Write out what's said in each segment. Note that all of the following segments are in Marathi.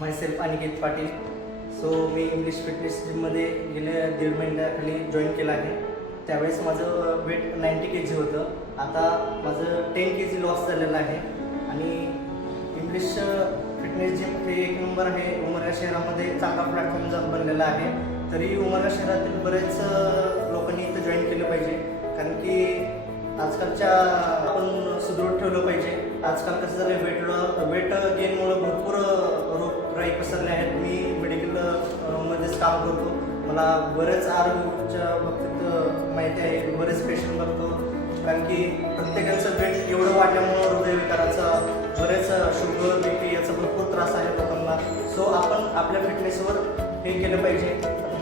myself अनिकेत पाटील. सो मी इंग्लिश फिटनेस जिममध्ये गेल्या 1.5 महिन्याखाली जॉईन केलं आहे. त्यावेळेस माझं वेट 90 kg होतं. आता माझं 10 kg लॉस झालेलं आहे. आणि इंग्लिश फिटनेस जिम हे एक नंबर आहे. उमरगा शहरामध्ये चांगला प्लॅटफॉर्म बनलेला आहे. तरी उमरगा शहरातील बरेच लोकांनी इथं जॉईन केलं पाहिजे, कारण की आजकालच्या आपण सुदृढ ठेवलं पाहिजे. आजकाल कसं झालं, वेट गेनमुळं भरपूर रोगराई पसरले आहेत. मी मेडिकलमध्येच काम करतो. मला बरेच आरोग्याच्या बाबतीत माहिती आहे. बरेच पेशंट बघतो, कारण की प्रत्येकाचं वेट एवढं वाढल्यामुळं हृदयविकाराचा, बरेच शुगर, BP याचा भरपूर त्रास आहे लोकांना. सो आपण आपल्या फिटनेसवर हे केलं पाहिजे.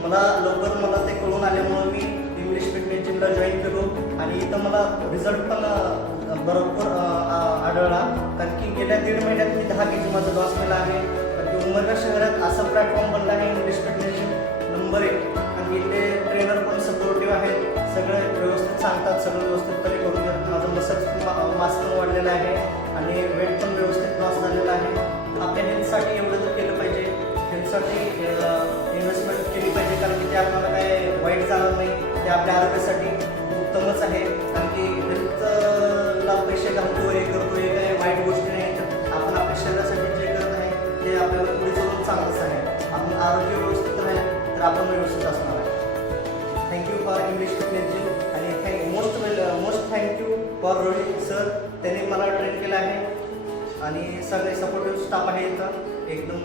मला ते कळून आल्यामुळं मी इंग्लिश फिटनेस जिमला जॉईन केलो आणि इथं मला रिझल्ट पण बरोबर आढळला, कारण की गेल्या 1.5 महिन्यात मी 10 kg माझा लॉस केला आहे. कारण की उमरगा शहरात असा प्लॅटफॉर्म बनला आहे इंग्लिश फिटनेस जिम नंबर 1. कारण की इथे ट्रेनर पण सपोर्टिव्ह आहेत, सगळे व्यवस्थित सांगतात, सगळं व्यवस्थितपणे करून देतात. माझं मसल्स मास पण वाढलेलं आहे आणि वेट पण व्यवस्थित लॉस झालेला आहे. आपल्या हेल्थसाठी एवढं तर केलं पाहिजे. हेल्थसाठी इन्व्हेस्टमेंट केली पाहिजे, कारण की ते आपल्याला काय वाईट जाणार नाही. ते आपल्या आरोग्यासाठी उत्तमच आहे, कारण की हेल्थला पैसे घालतो, हे करतो, हे काही वाईट गोष्टी नाही. आपण आपल्या शरीरासाठी जे करत आहे ते आपल्याला पुढे जाऊन चांगलंच आहे. आपण आरोग्य व्यवस्थित राहील तर आपण व्यवस्थित असणार आहे. Thank you for English fitness gym आणि most thank you for Rohit sir. त्यांनी मला ट्रेन केलं आहे आणि सगळे सपोर्टिव्ह स्टाफ आहे इथं एकदम